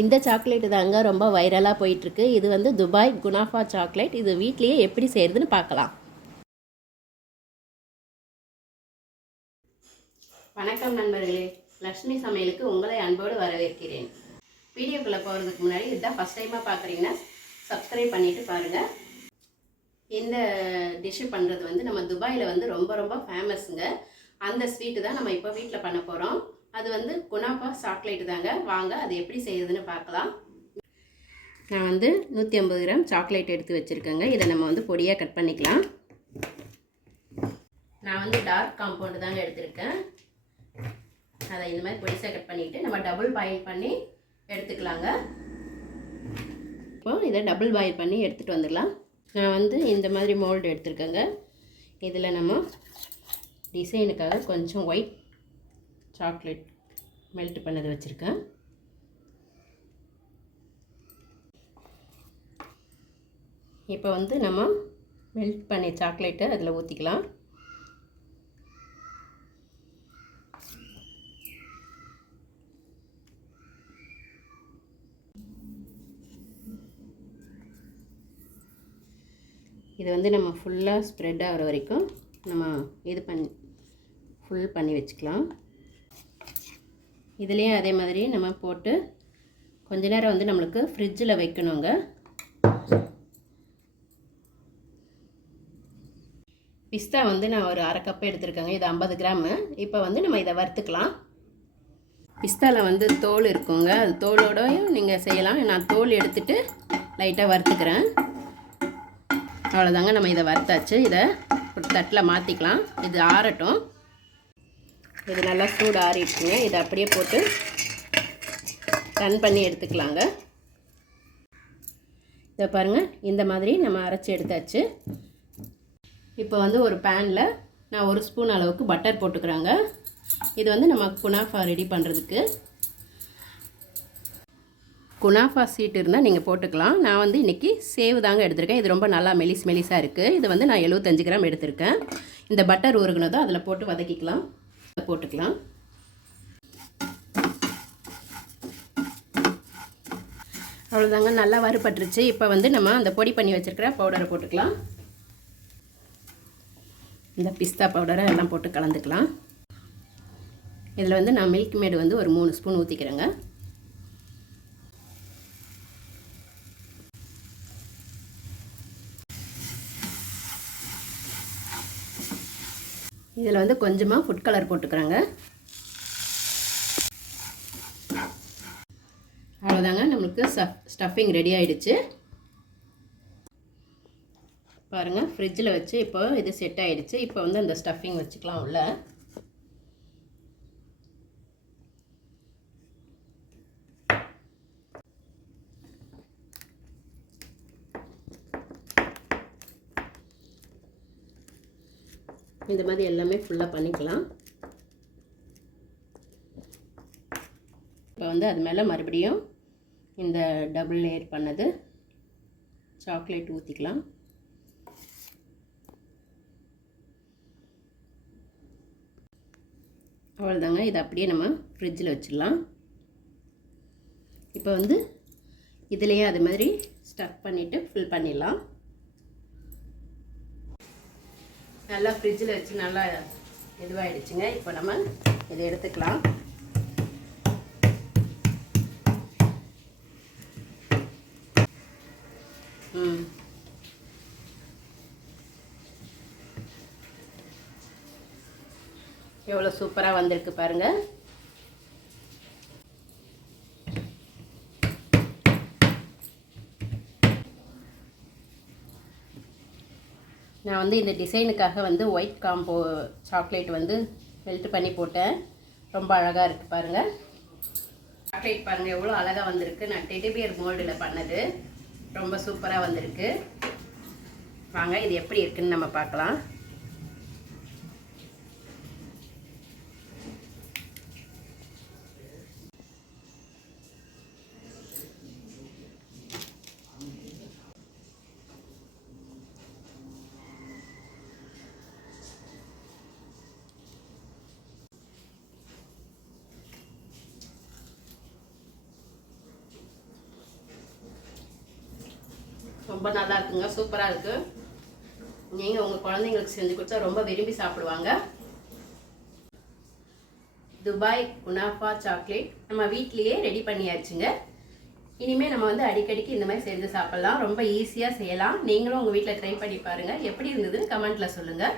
இந்த சாக்லேட் தாங்க ரொம்ப வைரலாக போயிட்டுருக்கு. இது வந்து துபாய் குனாஃபா சாக்லேட். இது வீட்லேயே எப்படி செய்கிறதுன்னு பார்க்கலாம் வணக்கம் நண்பர்களே. லக்ஷ்மி சமையலுக்கு உங்களை அன்போடு வரவேற்கிறேன். வீடியோக்குள்ளே போகிறதுக்கு முன்னாடி இதுதான் ஃபஸ்ட் டைமாக பார்க்குறீங்கன்னா சப்ஸ்கிரைப் பண்ணிவிட்டு பாருங்கள் இந்த டிஷ்ஷு பண்ணுறது வந்து நம்ம துபாயில் வந்து ரொம்ப ரொம்ப ஃபேமஸுங்க அந்த ஸ்வீட்டு தான் நம்ம இப்போ வீட்டில் பண்ண போகிறோம் அது வந்து குனாஃபா சாக்லேட்டு தாங்க. வாங்க அது எப்படி செய்யுதுன்னு பார்க்கலாம். நான் வந்து நூற்றி ஐம்பது கிராம் சாக்லேட் எடுத்து வச்சுருக்கேங்க. இதை நம்ம வந்து பொடியாக கட் பண்ணிக்கலாம். நான் வந்து டார்க் காம்பவுண்டு தாங்க எடுத்திருக்கேன். அதை இந்த மாதிரி பொடிசாக கட் பண்ணிவிட்டு நம்ம டபுள் பாயில் பண்ணி எடுத்துக்கலாங்க. இப்போ இதை டபுள் பாயில் பண்ணி எடுத்துகிட்டு வந்துடலாம். நான் வந்து இந்த மாதிரி மோல்டு எடுத்துருக்கேங்க. இதில் நம்ம டிசைனுக்காக கொஞ்சம் ஒயிட் சாக்லேட் மெல்ட் பண்ணது வச்சுருக்கேன். இப்போ வந்து நம்ம மெல்ட் பண்ணி சாக்லேட்டை அதில் ஊற்றிக்கலாம் இது வந்து நம்ம ஃபுல்லாக ஸ்ப்ரெட் ஆகிற வரைக்கும் நம்ம இது பண்ணி ஃபுல் பண்ணி வச்சுக்கலாம். இதுலேயும் அதே மாதிரி நம்ம போட்டு கொஞ்ச நேரம் வந்து நம்மளுக்கு ஃப்ரிட்ஜில் வைக்கணுங்க. பிஸ்தா வந்து நான் ஒரு அரை கப்பை எடுத்திருக்கேங்க. இது ஐம்பது கிராமு இப்போ வந்து நம்ம இதை வறுத்துக்கலாம். பிஸ்தாவில் வந்து தோல் இருக்குங்க. அது தோலோடையும் நீங்கள் செய்யலாம். நான் தோல் எடுத்துட்டு லைட்டாக வறுத்துக்கிறேன். அவ்வளோதாங்க நம்ம இதை வறுத்தாச்சு. இதை ஒரு தட்டில் மாற்றிக்கலாம் இது ஆறட்டும். இது நல்லா சூடு ஆறிடுச்சுங்க. இதை அப்படியே போட்டு ரன் பண்ணி எடுத்துக்கலாங்க. இதை பாருங்கள் இந்த மாதிரி நம்ம அரைச்சி எடுத்தாச்சு. இப்போ வந்து ஒரு பேனில் நான் ஒரு ஸ்பூன் அளவுக்கு பட்டர் போட்டுக்கிறாங்க. இது வந்து நம்ம குனாஃபா ரெடி பண்ணுறதுக்கு குனாஃபா சீட் இருந்தால் நீங்கள் போட்டுக்கலாம். நான் வந்து இன்றைக்கி சேவ் தாங்க எடுத்திருக்கேன். இது ரொம்ப நல்லா மெலிஸ் மெலிஸாக இருக்குது இது வந்து நான் எழுபத்தஞ்சு கிராம் எடுத்திருக்கேன். இந்த பட்டர் உருகுனதும் அதில் போட்டு வதக்கிக்கலாம். போட்டுக்கலாம். அவ்வளோதாங்க நல்லா வறுபட்டுருச்சு. இப்போ வந்து நம்ம அந்த பொடி பண்ணி வச்சுருக்கிற பவுடரை போட்டுக்கலாம். இந்த பிஸ்தா பவுடரை எல்லாம் போட்டு கலந்துக்கலாம். இதில் வந்து நான் மில்க் மேடு வந்து ஒரு மூணு ஸ்பூன் ஊற்றிக்கிறேங்க இதில் வந்து கொஞ்சமாக ஃபுட் கலர் போட்டுக்கிறேங்க. அவ்வளோதாங்க நம்மளுக்கு ஸ்டஃப் ஸ்டஃபிங் ரெடி ஆகிடுச்சு பாருங்கள் ஃப்ரிட்ஜில் வச்சு இப்போ இது செட் ஆகிடுச்சு இப்போ வந்து அந்த ஸ்டஃபிங் வச்சுக்கலாம் உள்ள. இந்த மாதிரி எல்லாமே ஃபுல்லாக பண்ணிக்கலாம். இப்போ வந்து அது மேலே மறுபடியும் இந்த டபுள் லேயர் பண்ணது சாக்லேட் ஊற்றிக்கலாம் அவ்வளோதாங்க இதை அப்படியே நம்ம ஃப்ரிட்ஜில் வச்சிடலாம். இப்போ வந்து இதுலேயே அது மாதிரி ஸ்டஃப் பண்ணிவிட்டு ஃபில் பண்ணிடலாம். நல்லா ஃப்ரிட்ஜில் வச்சு நல்லா இதுவாகிடுச்சுங்க இப்போ நம்ம இதை எடுத்துக்கலாம். ம். எவ்வளோ சூப்பராக வந்திருக்கு பாருங்கள் நான் வந்து இந்த டிசைனுக்காக வந்து ஒயிட் காம்போ சாக்லேட் வந்து மெல்ட் பண்ணி போட்டேன். ரொம்ப அழகாக இருக்குது பாருங்கள் சாக்லேட் பாருங்கள் எவ்வளோ அழகாக வந்திருக்கு. நான் டெடிபியர் மோல்டில் பண்ணது. ரொம்ப சூப்பராக வந்திருக்கு. வாங்க இது எப்படி இருக்குன்னு நம்ம பார்க்கலாம். ரொம்ப நல்லா இருக்குங்க சூப்பராக இருக்குது நீங்கள் உங்கள் குழந்தைங்களுக்கு செஞ்சு கொடுத்தா ரொம்ப விரும்பி சாப்பிடுவாங்க. துபாய் குனாஃபா சாக்லேட் நம்ம வீட்லேயே ரெடி பண்ணியாச்சுங்க. இனிமேல் நம்ம வந்து அடிக்கடிக்கு இந்த மாதிரி செஞ்சு சாப்பிட்லாம். ரொம்ப ஈஸியாக செய்யலாம். நீங்களும் உங்கள் வீட்டில் ட்ரை பண்ணி பாருங்கள் எப்படி இருந்ததுன்னு கமெண்ட்டில் சொல்லுங்கள்